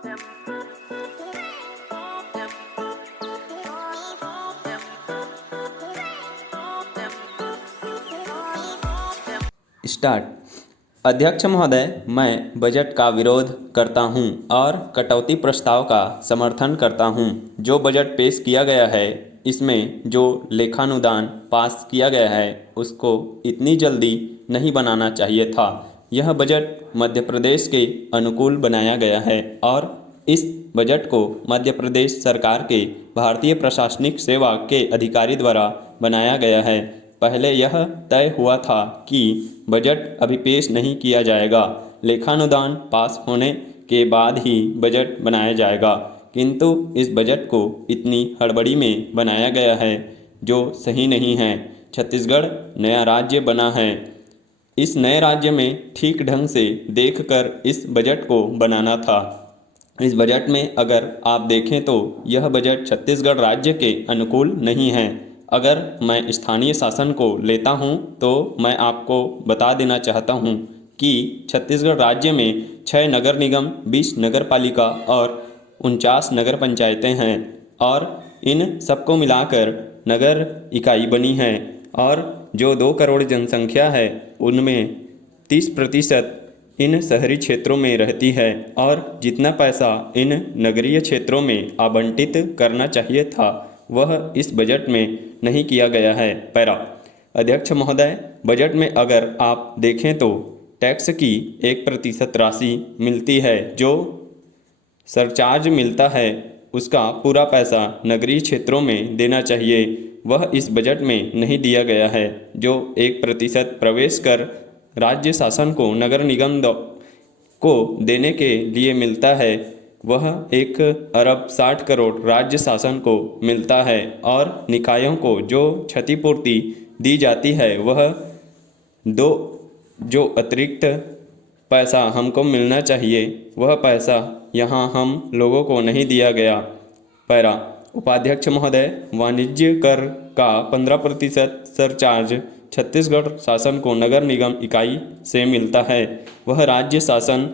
Start. अध्यक्ष महोदय, मैं बजट का विरोध करता हूं और कटौती प्रस्ताव का समर्थन करता हूं। जो बजट पेश किया गया है, इसमें जो लेखानुदान पास किया गया है उसको इतनी जल्दी नहीं बनाना चाहिए था। यह बजट मध्य प्रदेश के अनुकूल बनाया गया है और इस बजट को मध्य प्रदेश सरकार के भारतीय प्रशासनिक सेवा के अधिकारी द्वारा बनाया गया है। पहले यह तय हुआ था कि बजट अभी पेश नहीं किया जाएगा, लेखानुदान पास होने के बाद ही बजट बनाया जाएगा, किंतु इस बजट को इतनी हड़बड़ी में बनाया गया है जो सही नहीं है। छत्तीसगढ़ नया राज्य बना है, इस नए राज्य में ठीक ढंग से देखकर इस बजट को बनाना था। इस बजट में अगर आप देखें तो यह बजट छत्तीसगढ़ राज्य के अनुकूल नहीं है। अगर मैं स्थानीय शासन को लेता हूं तो मैं आपको बता देना चाहता हूं कि छत्तीसगढ़ राज्य में 6 नगर निगम, 20 नगर पालिका और 49 नगर पंचायतें हैं और इन सबको मिलाकर नगर इकाई बनी है और जो 2 करोड़ जनसंख्या है उनमें 30% इन शहरी क्षेत्रों में रहती है और जितना पैसा इन नगरीय क्षेत्रों में आवंटित करना चाहिए था वह इस बजट में नहीं किया गया है। पैरा। अध्यक्ष महोदय, बजट में अगर आप देखें तो टैक्स की 1% राशि मिलती है, जो सरचार्ज मिलता है उसका पूरा पैसा नगरीय क्षेत्रों में देना चाहिए, वह इस बजट में नहीं दिया गया है। जो 1% प्रवेश कर राज्य शासन को नगर निगम को देने के लिए मिलता है वह 1 अरब 60 करोड़ राज्य शासन को मिलता है और निकायों को जो क्षतिपूर्ति दी जाती है वह जो अतिरिक्त पैसा हमको मिलना चाहिए वह पैसा यहाँ हम लोगों को नहीं दिया गया। पैरा। उपाध्यक्ष महोदय, वाणिज्य कर का 15% सरचार्ज छत्तीसगढ़ शासन को नगर निगम इकाई से मिलता है। वह राज्य शासन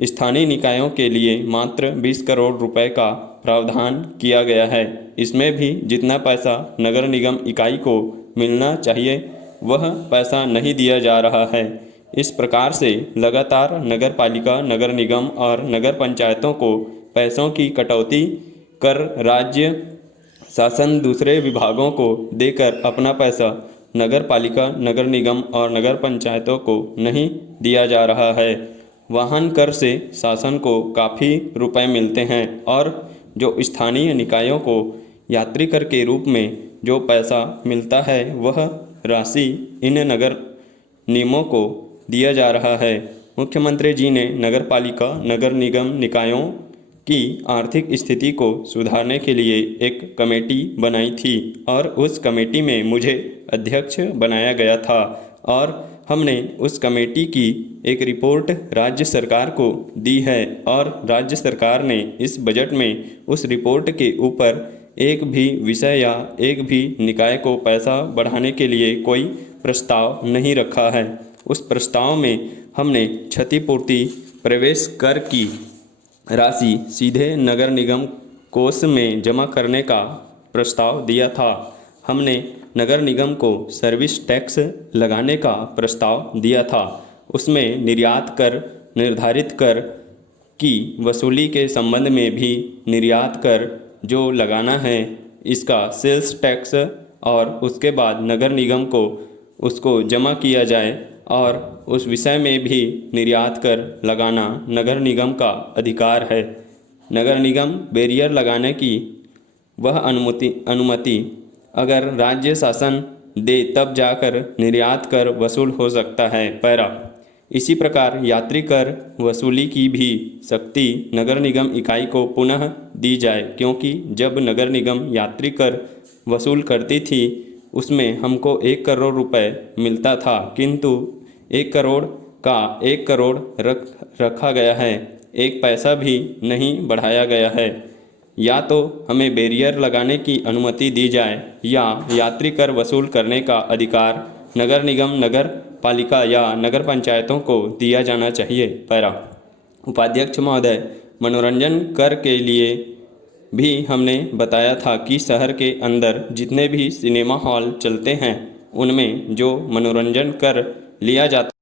स्थानीय निकायों के लिए मात्र 20 करोड़ रुपए का प्रावधान किया गया है। इसमें भी जितना पैसा नगर निगम इकाई को मिलना चाहिए वह पैसा नहीं दिया जा रहा है। इस प्रकार से लगातार नगर पालिका, नगर निगम और नगर पंचायतों को पैसों की कटौती कर राज्य शासन दूसरे विभागों को देकर अपना पैसा नगर पालिका, नगर निगम और नगर पंचायतों को नहीं दिया जा रहा है। वाहन कर से शासन को काफ़ी रुपए मिलते हैं और जो स्थानीय निकायों को यात्री कर के रूप में जो पैसा मिलता है वह राशि इन नगर निगमों को दिया जा रहा है। मुख्यमंत्री जी ने नगर पालिका, नगर निगम निकायों की आर्थिक स्थिति को सुधारने के लिए एक कमेटी बनाई थी और उस कमेटी में मुझे अध्यक्ष बनाया गया था और हमने उस कमेटी की एक रिपोर्ट राज्य सरकार को दी है और राज्य सरकार ने इस बजट में उस रिपोर्ट के ऊपर एक भी विषय या एक भी निकाय को पैसा बढ़ाने के लिए कोई प्रस्ताव नहीं रखा है। उस प्रस्ताव में हमने क्षतिपूर्ति प्रवेश कर की राशि सीधे नगर निगम कोष में जमा करने का प्रस्ताव दिया था। हमने नगर निगम को सर्विस टैक्स लगाने का प्रस्ताव दिया था। उसमें निर्यात कर, निर्धारित कर की वसूली के संबंध में भी निर्यात कर जो लगाना है इसका सेल्स टैक्स और उसके बाद नगर निगम को उसको जमा किया जाए और उस विषय में भी निर्यात कर लगाना नगर निगम का अधिकार है। नगर निगम बैरियर लगाने की वह अनुमति अगर राज्य शासन दे तब जाकर निर्यात कर वसूल हो सकता है। पैरा। इसी प्रकार यात्री कर वसूली की भी शक्ति नगर निगम इकाई को पुनः दी जाए, क्योंकि जब नगर निगम यात्री कर वसूल करती थी उसमें हमको 1 करोड़ रुपए मिलता था, किंतु 1 करोड़ का 1 करोड़ रखा गया है, 1 पैसा भी नहीं बढ़ाया गया है। या तो हमें बैरियर लगाने की अनुमति दी जाए या यात्री कर वसूल करने का अधिकार नगर निगम, नगर पालिका या नगर पंचायतों को दिया जाना चाहिए। पैरा। उपाध्यक्ष महोदय, मनोरंजन कर के लिए भी हमने बताया था कि शहर के अंदर जितने भी सिनेमा हॉल चलते हैं उनमें जो मनोरंजन कर लिया जाता